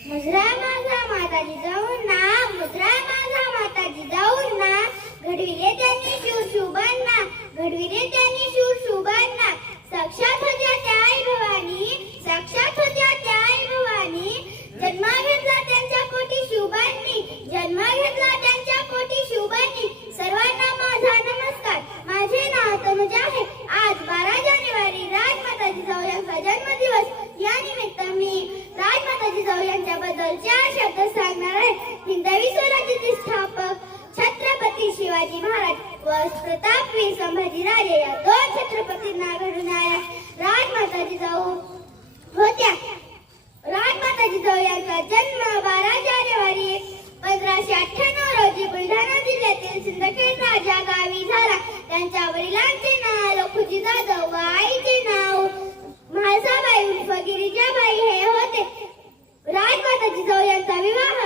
मुजरा माझा माताजी जाऊन ना, मुजरा माझा माताजी जाऊन ना, घडविले त्यांनी शूरशुभांना, घडविले त्यांनी शूरशुभांना. साक्षात होत्या त्या आई भवानी, साक्षात होत्या त्या आई भवानी. जन्म घेतला त्यांच्या पोटी शुभांनी, जन्म घेतला त्यांच्या पोटी शुभांनी. सर्वांना माझा नमस्कार. माझे नाव तनुजा आहे. आज 12 जानेवारी राजमाता जिजाऊ यांचा जन्मदिवस. या निमित्त मी राजमाता जिजाऊ यांच्याबद्दल 4 शब्द सांगणार आहे. हिंदवी स्वराज्याचे स्थापक छत्रपती शिवाजी महाराज व प्रतापवीर संभाजीराजे या 2 छत्रपतींना घडवणाऱ्या राजमाता जिजाऊ होत्या. राजमाता जिजाऊ यांचा जन्म 12 जानेवारी 1598 रोजी बुलढाणा जिल्ह्यातील सिंदखेड राजा गावी झाला. त्यांच्या वडिलांचे नाव लखुजी जाधव व आईचे नाव म्हाळसाबाई उर्फ गिरिजाबाई हे होते. राजमाता जिजाऊ यांचा विवाह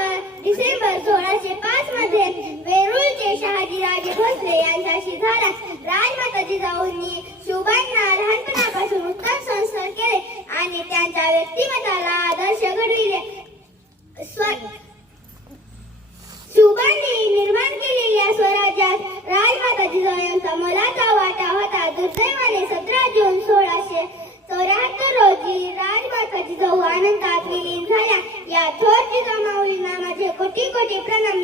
डिसेंबर 1605 मध्ये वेरूळचे शहाजीराजे भोसले यांच्याशी झाला. राजमाता जिजाऊंनी शुभांना लहानपणापासून उत्तम संस्कार केले आणि त्यांच्या व्यक्तिमत्वाला आदर्श घडविले. शुभांनी निर्माण केलेल्या स्वराज्यात राजमाता जिजाऊ यांचा मोलाचा वाटा होता. दुर्दैवाने 17 जून 1674 रोजी राजमाता जिजाऊ अनंतात विलीन झाल्या. या थोर जिजाऊ माऊलींना माझे कोटी कोटी प्रणाम.